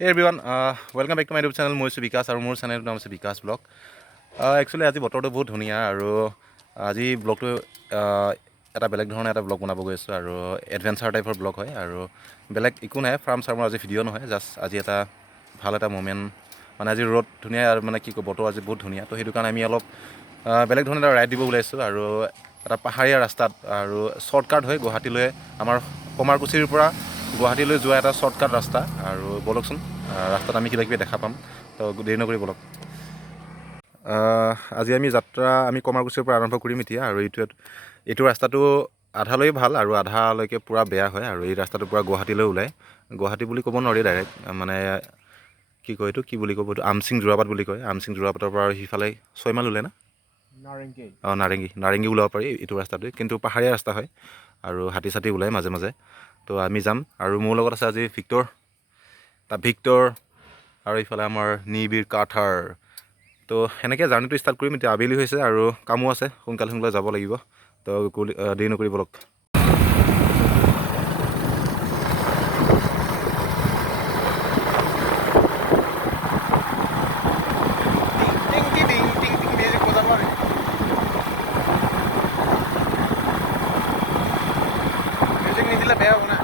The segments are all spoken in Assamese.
Hey everyone, welcome back to my YouTube channel. মই হৈছে বিকাশ আৰু মোৰ চেনেলৰ নাম হৈছে বিকাশ ব্লগ। একচুৱেলি আজি বতৰটো বহুত ধুনীয়া আৰু আজি ব্লগটো এটা বেলেগ ধৰণে এটা ব্লগ বনাব গৈ আছোঁ আৰু এডভেঞ্চাৰ টাইপৰ ব্লগ হয় আৰু বেলেগ একো নাই, ফাৰ্ম চাৰ্মৰ আজি ভিডিঅ' নহয়, জাষ্ট আজি এটা ভাল এটা মমেণ্ট মানে আজি ৰ'দ ধুনীয়া আৰু মানে কি কয় বতৰ আজি বহুত ধুনীয়া, তো সেইটো কাৰণে আমি অলপ বেলেগ ধৰণে এটা ৰাইড দিব ওলাইছোঁ আৰু এটা পাহাৰীয়া ৰাস্তাত আৰু শ্বৰ্টকাট হৈ গুৱাহাটীলৈ আমাৰ কমাৰকুছিৰ পৰা গুৱাহাটীলৈ যোৱা এটা শ্বৰ্টকাট ৰাস্তা আৰু বলকচোন ৰাস্তাত আমি কিবা কিবি দেখা পাম, তো দেৰি নকৰি বলক। আজি আমি যাত্ৰা কমাৰকুছিৰ পৰা আৰম্ভ কৰিম এতিয়া আৰু এইটো ৰাস্তাটো আধালৈ ভাল আৰু আধালৈকে পূৰা বেয়া হয় আৰু এই ৰাস্তাটো পূৰা গুৱাহাটীলৈ ওলায়। গুৱাহাটী বুলি ক'ব নোৱাৰি ডাইৰেক্ট, মানে কি কয় এইটো কি বুলি ক'ব, এইটো আমচিং যোৰাবাট বুলি কয়। আমচিং যোৰাবাটৰ পৰা আৰু সিফালে 6 মাইল ওলায় না, নাৰেংগী ওলাব পাৰি এইটো ৰাস্তাটোৱে, কিন্তু পাহাৰীয়া ৰাস্তা হয় আৰু হাতী চাতী ওলায় মাজে মাজে। তো আমি যাম আৰু মোৰ লগত আছে আজি ভিক্টৰ আৰু ইফালে আমাৰ নিবিৰ কাঠাৰ। তো সেনেকৈ জাৰ্ণিটো ষ্টাৰ্ট কৰিম। এতিয়া আবেলি হৈছে আৰু কামো আছে, সোনকালে যাব লাগিব, তো দেৰি নকৰি বলক। বেয়া হ'ব না।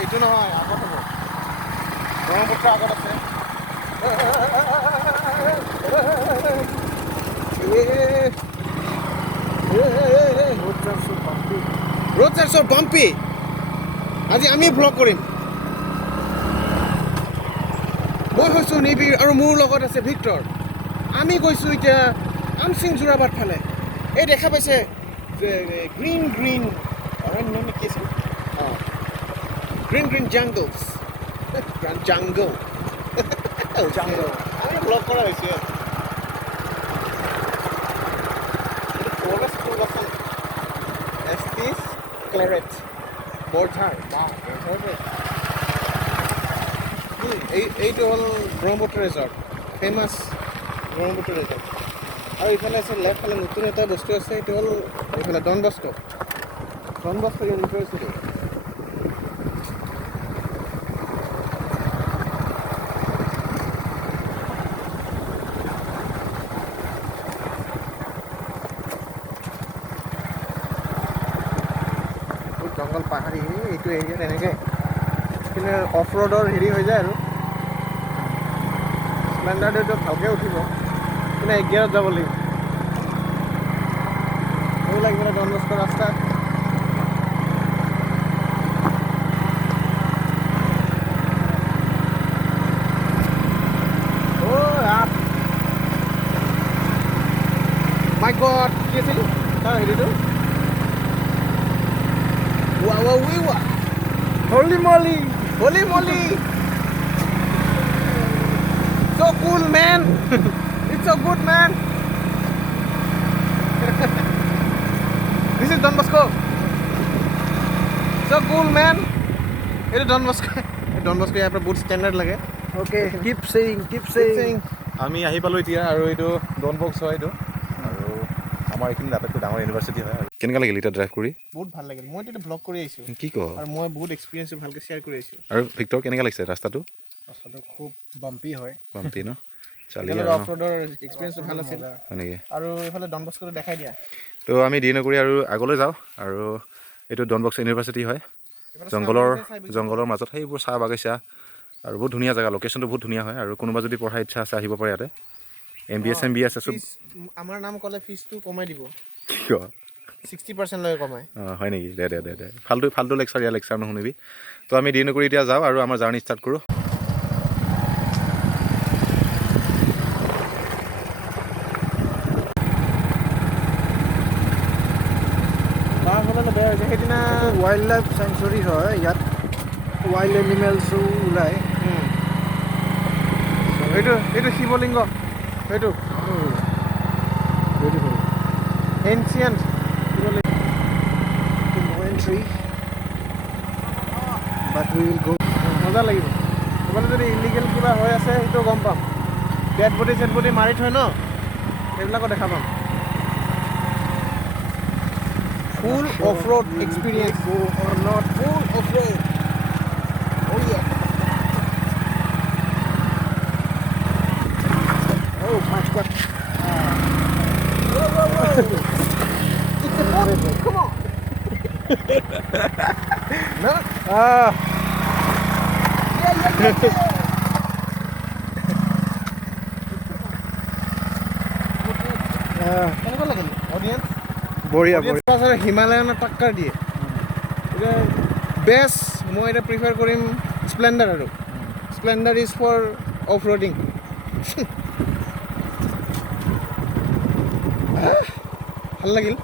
এইটো নহয়, আগত হ'ব, ব্ৰহ্মপুত্ৰ আগত আছে। Roads are so bumpy. আজি আমি ভ্লগ কৰিম। মই হৈছোঁ নিবিৰ আৰু মোৰ লগত আছে ভিক্টৰ। আমি গৈছোঁ এতিয়া আমচিং যোৰাবাট ফালে। এই দেখা পাইছে গ্ৰীণ কি আছিল, গ্ৰীণ জাংগলছ, জাংগল আমি ভ্লগ কৰা হৈছে। ক্লেৰেট বৰঝাৰ এইটো হ'ল Brahmaputra resort, famous Brahmaputra resort. আৰু ইফালে আছে লেফ্ট ফালে নতুন এটা বস্তু আছে, এইটো হ'ল এইফালে ডন বস্কো ইউনিভাৰ্চিটি। জংঘল পাহাৰী এইটো এৰিয়াত এনেকৈ কিন্তু অফ ৰোডৰ হেৰি হৈ যায় আৰু স্প্লেণ্ডাৰটো ভালকৈ উঠিব, কিন্তু এক গিয়াৰত যাব লাগিব। ভাল লাগিব ডন বস্কো ৰাস্তা। মাই গড, কি আছিল তাৰ হেৰিটো? Holy moly! So cool, man! It's so good, man! This is Don Bosco. So cool, man! It's Don Bosco. Don Bosco यहाँ पर बहुत स्टैंडर्ड लगे. Okay, keep saying. আমি আহি পালোঁ এতিয়া আৰু এইটো ডন বস্কো হয় এইটো, আৰু আমাৰ এইখিনি আটাইতকৈ ডাঙৰ ইউনিভাৰ্চিটি হয়। আৰু কেনেকুৱা লাগিল এতিয়া ড্ৰাইভ কৰি? বহুত ভাল লাগিল। মই এতিয়া ব্লগ কৰি আহিছোঁ। কি কওঁ, আৰু মই বহুত এক্সপিৰিয়েঞ্চ ভালকৈ শ্বেয়াৰ কৰি আহিছোঁ। আৰু ভিক্টৰ কেনেকুৱা লাগিছে ৰাস্তাটো? ৰাস্তাটো খুব বাম্পি হয়, বাম্পি ন? অফ ৰোডৰ এক্সপিৰিয়েঞ্চটো ভাল আছিল। হয় নেকি? আৰু এইফালে ডন বস্কোটো দেখাই দিয়া। তো আমি দেৰি নকৰি আৰু আগলৈ যাওঁ, আৰু এইটো ডন বস্কো ইউনিভাৰ্চিটি হয়। জংঘলৰ মাজত সেইবোৰ চাহ বাগিচা আৰু বহুত ধুনীয়া জেগা, লোকেশ্যনটো বহুত ধুনীয়া হয়। আৰু কোনোবা যদি পঢ়াৰ ইচ্ছা আছে আহিব পাৰে ইয়াতে। MBA আছে চব। আমাৰ নাম ক'লে ফিজটো কমাই দিব, কিয়? 60% লৈ কমাই। হয় নেকি? দে ফাল্টু লেকচাৰ, ইয়াৰ লেকচাৰ নুশুনিবি। তো আমি দেৰি নকৰি এতিয়া যাওঁ আৰু আমাৰ জাৰ্ণি ষ্টাৰ্ট কৰোঁ। সেইদিনা वाइल्ड लाइफ सेंचुरी है यात वाइल्ड एनिमेल्सो ওলায় এইটো শিৱলিংগ, এইটো বিউটিফুল এনচিয়েণ্ট শিৱলিংগ। নো entry but we will go. মজা লাগিব ক'ৰবাত যদি ইলিগেল কিবা হৈ আছে সেইটো গম পাম ডেড বডি মাৰি থয় ন সেইবিলাকো দেখা পাম full of road experience Go or not. Full of road Oh my God. It's a boat. Come on. No. কেনেকুৱা লাগিল অডিয়েঞ্চ বঢ়িয়া হিমালয়ানৰ টাক্কাৰ দিয়ে এতিয়া বেষ্ট মই এতিয়া প্ৰিফাৰ কৰিম স্প্লেণ্ডাৰ আৰু Splendor is for off roading ভাল লাগিল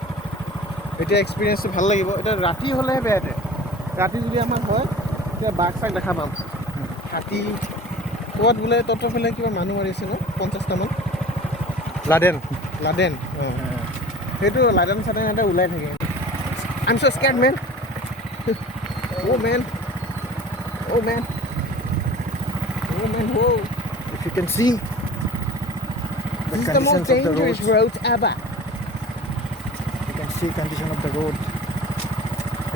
এতিয়া এক্সপিৰিয়েঞ্চটো ভাল লাগিব এতিয়া ৰাতি হ'লেহে বেয়া এতিয়া ৰাতি যদি আমাৰ হয় তেতিয়া বাঘ চাঘ দেখা পাম হাতী ক'ৰবাত বোলে ততফালে কিবা মানুহ মাৰিছে ন 50টামান লাডেন লাডেন অঁ সেইটো লাডেন চাডেন সিহঁতে ওলাই থাকে I am so' scared man oh' man oh' man oh' man হ' if you can see the This is the most conditions of the dangerous roads. road ever. You can see condition of the road.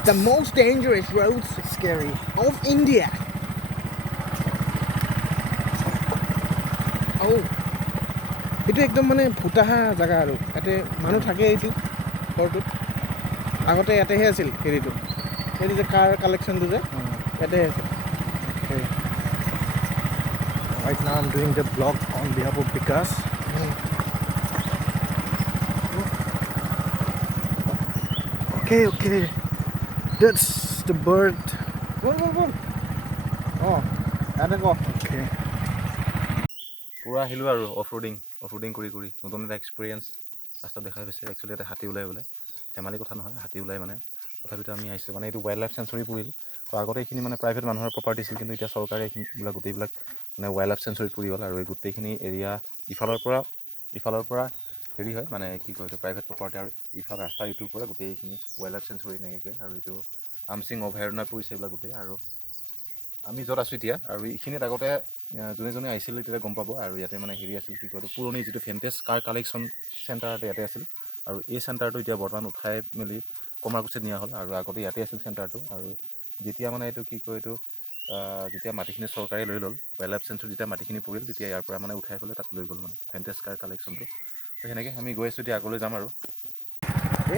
The most dangerous roads It's scary. of India. Oh. এইটো একদম মানে ভূটাহা জেগা আৰু ইয়াতে মানুহ থাকে এইটো ঘৰটোত আগতে ইয়াতেহে আছিল হেৰিটো হেৰি যে কাৰ কালেকশ্যনটো যে ইয়াতেহে আছিল Okay. Right now I'm doing the vlog on behalf of Vikas. Okay. That's the bird. ব'ল অঁ ইয়াতে ক Okay. পূৰা আহিলোঁ আৰু অফ ৰোডিং কৰি নতুন এটা এক্সপিৰিয়েঞ্চ ৰাস্তাত দেখা পাইছে একচুৱেলি এটা হাতী ওলাই বোলে ধেমালি কথা নহয় হাতী ওলাই মানে তথাপিতো আমি আহিছোঁ মানে এইটো ৱাইল্ড লাইফ চেঞ্চুৰী পৰিল তো আগতে এইখিনি মানে প্ৰাইভেট মানুহৰ প্ৰপাৰ্টি আছিল কিন্তু এতিয়া চৰকাৰে এইখিনিবিলাক গোটেইবিলাক মানে ৱাইল্ড লাইফ চেঞ্চুৰীত পৰি গ'ল আৰু এই গোটেইখিনি এৰিয়া ইফালৰ পৰা হেৰি হয় মানে কি কয় এইটো প্ৰাইভেট প্ৰপাৰ্টি আৰু ইফাল ৰাস্তা ইটোৰ পৰা গোটেইখিনি ৱাইল্ড লাইফ চেঞ্চুৰী এনেকৈ আৰু এইটো আমচিং অভয়াৰণ্যত পৰিছে এইবিলাক গোটেই আৰু আমি য'ত আছোঁ এতিয়া আৰু এইখিনিত আগতে যোনে আহিছিল তেতিয়া গম পাব আৰু ইয়াতে মানে হেৰি আছিল কি কয় পুৰণি যিটো ভেণ্টেজ কাৰ কালেকশ্যন চেণ্টাৰ ইয়াতে আছিল আৰু এই চেণ্টাৰটো এতিয়া বৰ্তমান উঠাই মেলি কমাৰকুছিত নিয়া হ'ল আৰু আগতে ইয়াতে আছিল চেণ্টাৰটো আৰু যেতিয়া মানে এইটো কি কয় এইটো যেতিয়া মাটিখিনি চৰকাৰে লৈ ল'ল ৱাইল্ড লাইফ চেঞ্চুৰী যেতিয়া মাটিখিনি পৰিল তেতিয়া ইয়াৰ পৰা মানে উঠাই পেলাই তাত লৈ গ'ল মানে ভেণ্টেজ কাৰ কালেকশ্যনটো তো সেনেকৈ আমি গৈ আছোঁ এতিয়া আগলৈ যাম আৰু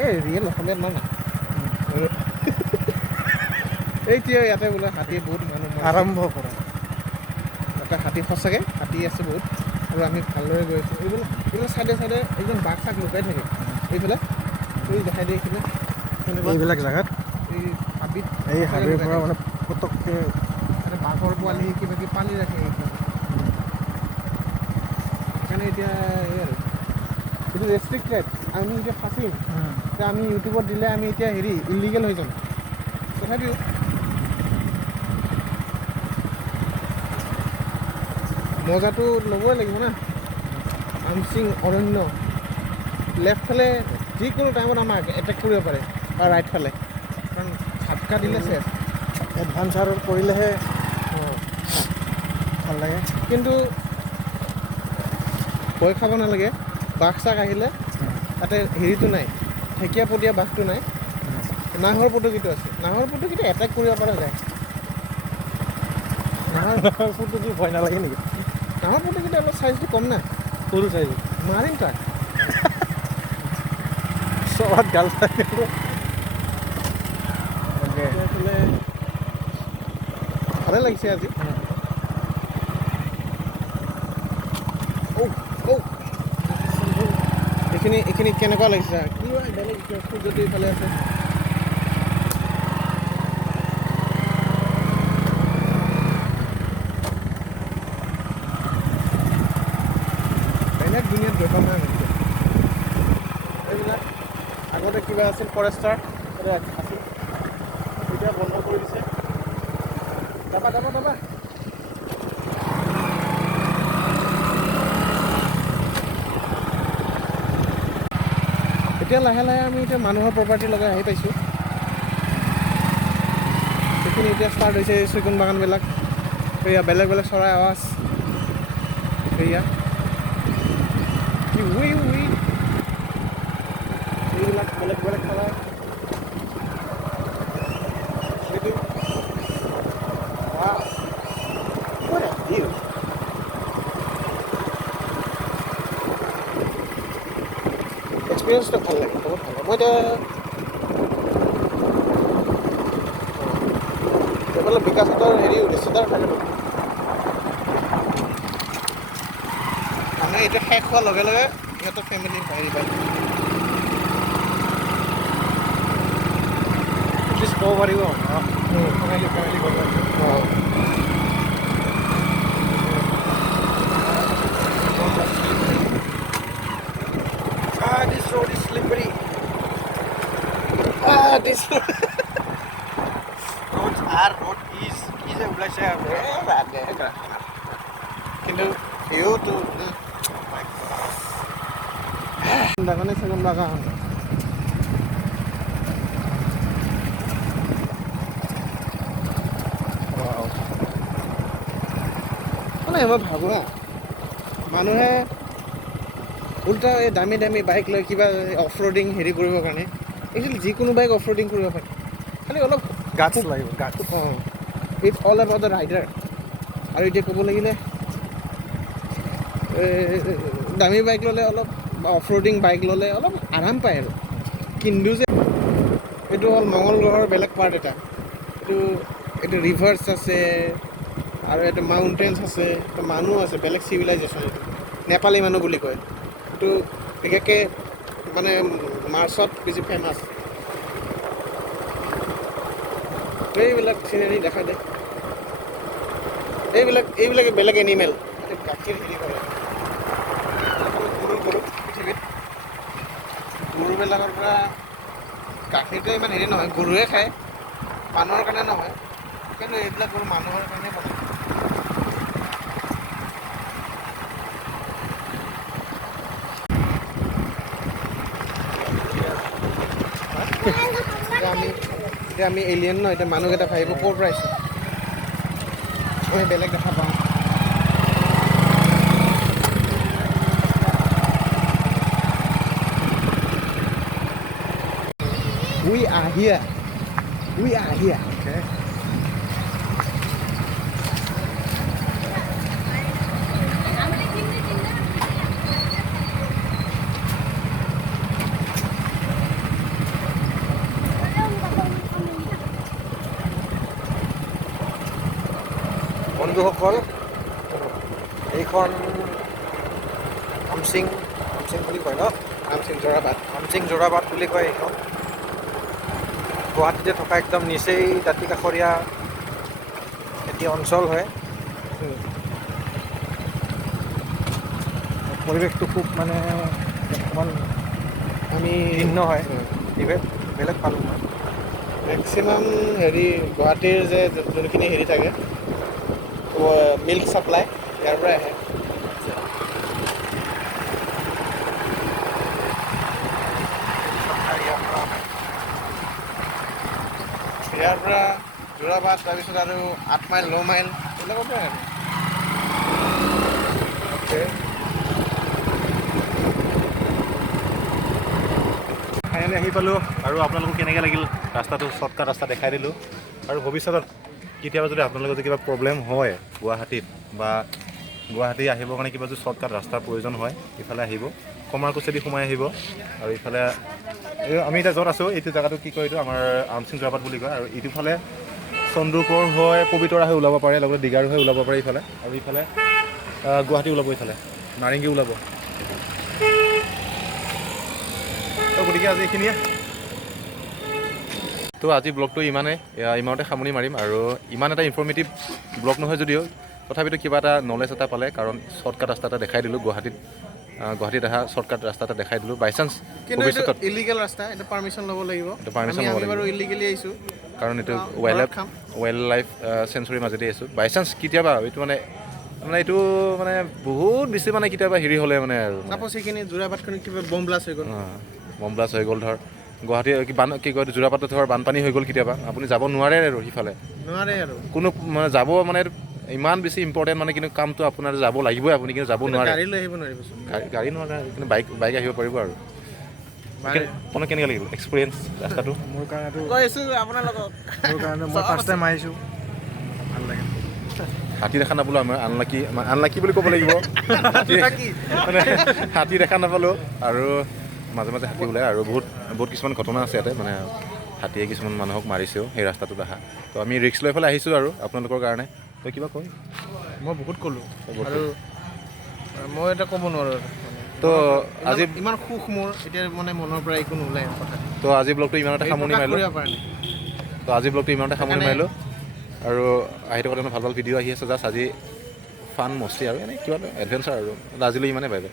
এই ৰিয়েল অসমীয়াত মানে এতিয়া ইয়াতে বোলে হাতী বহুত মানুহ আৰম্ভ কৰা এটা হাতী সঁচাকৈ হাতী আছে বহুত আৰু আমি ভালদৰে গৈ আছোঁ এইবিলাক চাইডে একদম বাঘ চাঘ লুকাই থাকে এইফালে এই দেখাই দিয়ে এইখিনি এইবিলাক জাগাত এই হাবিত এই হাবিৰ পৰা মানে পটককৈ মানে বাঘৰ পোৱালি কিবা কিবি পালি ৰাখে এইখিনি সেইকাৰণে এতিয়া এই আৰু এইটো ৰেষ্ট্ৰিক্টেড আমি এতিয়া ফাঁচিম এতিয়া আমি ইউটিউবত দিলে আমি এতিয়া হেৰি ইলিগেল হৈ যাম তথাপিও মজাটো ল'বই লাগিব না আমচিং অৰণ্য লেফ্ট ফালে যিকোনো টাইমত আমাক এটেক কৰিব পাৰে বা ৰাইট ফালে কাৰণ ঝাটকা দিলে চেছ এডভান্স আৰু কৰিলেহে ভাল লাগে কিন্তু ভয় খাব নালাগে বাঘ চাঘ আহিলে তাতে হেৰিটো নাই ঢেকীয়াপতীয়া বাঘটো নাই নাহৰ ফুটুকীটো আছে নাহৰ ফুটুকীটো এটেক কৰিব পৰা যায় নাহৰ ফুটুকী ভয় নালাগে নেকি নাহৰ ফুটুকীটো অলপ চাইজটো কম না সৰু চাইজৰ মাৰিম তাক চবত গাল এইফালে ভালে লাগিছে আজি এইখিনি কেনেকুৱা লাগিছে কি হয় বেলেগ যদি ইফালে আছে বেলেগ দুনিয়াত গৈ পাম নাই এইবিলাক আগতে কিবা আছিল ফৰেষ্টাৰ আছিল এতিয়া বন্ধ কৰি দিছে যাবা এতিয়া লাহে লাহে আমি এতিয়া মানুহৰ প্ৰপাৰ্টি লগাই আহি পাইছোঁ এইখিনি এতিয়া ষ্টাৰ্ট হৈছে চেগুন বাগানবিলাক সেয়া বেলেগ বেলেগ চৰাই আৱাজ সেয়া উই উই এইবিলাক বেলেগ বেলেগ চৰাই সেইটো এক্সপিৰিয়েঞ্চটো ভাল লাগে বহুত ভাল লাগে মই এতিয়া এইফালে বিকাশহঁতৰ হেৰি ৰিচিটাৰ থাকেতো মানে এইটো শেষ হোৱাৰ লগে লগে সিহঁতৰ ফেমিলি হেৰি পায় এটলিষ্ট ক'ব পাৰিব ফেমিলি গ'ল This road is slippery. Road is ওলাইছে আৰু কিন্তু ভিউটো বাগানে চেগুন বাগান মানে মই ভাবোঁ মানুহে উল্টা এই দামী দামী বাইক লৈ কিবা অফ ৰ'ডিং হেৰি কৰিবৰ কাৰণে একচুৱেলি যিকোনো বাইক অফ ৰ'ডিং কৰিব পাৰে খালি অলপ গাছ লাগিব গাছ অঁ it's all about the rider আৰু এতিয়া ক'ব লাগিলে দামী বাইক ল'লে অলপ বা অফ ৰ'ডিং বাইক ল'লে অলপ আৰাম পায় আৰু কিন্তু যে এইটো হ'ল মংগল গ্ৰহৰ বেলেগ পাৰ্ট এটা এইটো ৰিভাৰ্ছ আছে আৰু এইটো মাউণ্টেইনছ আছে এইটো মানুহ আছে বেলেগ চিভিলাইজেশ্যন এইটো নেপালী মানুহ বুলি কয় এইটো বিশেষকৈ মানে মাৰ্চত বেছি ফেমাছ এইবিলাক চিনেৰি দেখা দে এইবিলাকে বেলেগ এনিমেল গাখীৰ হেৰি কৰে গৰু পৃথিৱীত গৰুবিলাকৰ পৰা গাখীৰটো ইমান হেৰি নহয় গৰুৱে খায় মানুহৰ কাৰণে নহয় কিন্তু এইবিলাক গৰু মানুহৰ কাৰণে বনায় এতিয়া আমি এলিয়েন ন এতিয়া মানুহকেইটা ভাবিব ক'ৰ পৰা আহিছে মই বেলেগ দেখা পাওঁ We are here. Okay. বন্ধুসকল এইখন আমচিং বুলি কয় ন আমচিং যোৰাবাট বুলি কয় এইখন গুৱাহাটীতে থকা একদম নিচেই দাঁতি কাষৰীয়া এটি অঞ্চল হয় পৰিৱেশটো খুব মানে অকণমান আমি ভিন্ন হয় বেলেগ পালোঁ মই মেক্সিমাম হেৰি গুৱাহাটীৰ যে যোনখিনি হেৰি থাকে মিল্ক ছাপ্লাই ইয়াৰ পৰাই আহে ইয়াৰ পৰা যোৰাবাট তাৰপিছত আৰু 8 মাইল 9 মাইল এইবিলাকৰ পৰাই আহে ফাইনেলি আহি পালোঁ আৰু আপোনালোকক কেনেকৈ লাগিল ৰাস্তাটো শ্বৰ্টকাট ৰাস্তা দেখাই দিলোঁ আৰু ভৱিষ্যতত কেতিয়াবা যদি আপোনালোকৰ যদি কিবা প্ৰব্লেম হয় গুৱাহাটীত বা গুৱাহাটী আহিবৰ কাৰণে কিবা যদি শ্বৰ্টকাট ৰাস্তাৰ প্ৰয়োজন হয় ইফালে আহিব কমাৰকুছিদি সোমাই আহিব আৰু ইফালে আমি এতিয়া য'ত আছোঁ এইটো জেগাটো কি কয় এইটো আমাৰ আমচিং যোৰাবাট বুলি কয় আৰু ইটোফালে চন্দ্ৰপুৰ হৈ পবিতৰা হৈ ওলাব পাৰে লগতে দীঘাৰ হৈ ওলাব পাৰে ইফালে আৰু ইফালে গুৱাহাটী ওলাব ইফালে নাৰেংগী ওলাব তো গতিকে আজি এইখিনিয়ে তো আজি ব্লগটো ইমানতে সামৰণি মাৰিম আৰু ইমান এটা ইনফৰ্মেটিভ ব্লগ নহয় যদিও তথাপিতো কিবা এটা নলেজ এটা পালে কাৰণ শ্বৰ্টকাট ৰাস্তা এটা দেখাই দিলোঁ গুৱাহাটীত অহা শ্বৰ্টকাট ৰাস্তা এটা দেখাই দিলোঁ বাই চান্স ভৱিষ্যতত ইলিগেল ৰাস্তা এটা পাৰ্মিশ্যন ল'ব লাগিব পাৰ্মিশ্যন ল'ব লাগিব বাৰু ইলিগেলি আহিছোঁ কাৰণ এইটো ৱাইল্ড লাইফ চেঞ্চুৰীৰ মাজতে আহিছোঁ বাই চান্স কেতিয়াবা এইটো মানে এইটো মানে বহুত বেছি মানে কেতিয়াবা হেৰি হ'লে মানে আৰু চাপ'জ সেইখিনি যোৰাবাটখিনি কিবা বম ব্লাষ্ট হৈ গ'ল বম ব্লাষ্ট হৈ গ'ল ধৰ গুৱাহাটী কি কয় যোৰাবাটত ধৰ বানপানী হৈ গ'ল কেতিয়াবা আপুনি যাব নোৱাৰে আৰু সিফালে নোৱাৰে আৰু কোনো মানে যাব মানে ইমান বেছি ইম্পৰ্টেণ্ট মানে কিন্তু কামটো আপোনাৰ যাব লাগিবই আপুনি কিন্তু যাব নোৱাৰে গাড়ী লৈ আহিব নোৱাৰিবচোন গাড়ী নোৱাৰে কিন্তু বাইক আহিব পাৰিব আৰু আপোনাক কেনেকৈ লাগিব এক্সপিৰিয়েঞ্চ ৰাস্তাটো মোৰ কাৰণেতো কৈছোঁ আপোনাৰ লগত মোৰ কাৰণে মই ফাৰ্ষ্ট টাইম আহিছোঁ ভাল লাগে হাতী দেখা নাপালোঁ আমাৰ আনলাকি বুলি ক'ব লাগিব মানে হাতী দেখা নাপালোঁ আৰু মাজে মাজে হাতী ওলায় আৰু বহুত কিছুমান ঘটনা আছে ইয়াতে মানে হাতীয়ে কিছুমান মানুহক মাৰিছেও সেই ৰাস্তাটোত আহা তো আমি ৰিক্স লৈ পেলাই আহিছোঁ আৰু আপোনালোকৰ কাৰণে তই কিবা কয় মই বহুত ক'লোঁ আৰু মই এটা ক'ব নোৱাৰোঁ তো আজি ইমান সুখ মোৰ এতিয়া মানে মনৰ পৰা একো নোলায় কথা তো আজি ব্লগটো ইমানতে সামৰণি মাৰিলোঁ তো আজি ব্লগটো ইমানতে সামৰণি মাৰিলোঁ আৰু আহি থকা ভাল ভাল ভিডিঅ' আহি আছে জাষ্ট আজি ফান মস্তি আৰু এনেই কিবা এডভেঞ্চাৰ আৰু আজিলৈ ইমানেই বাই বাই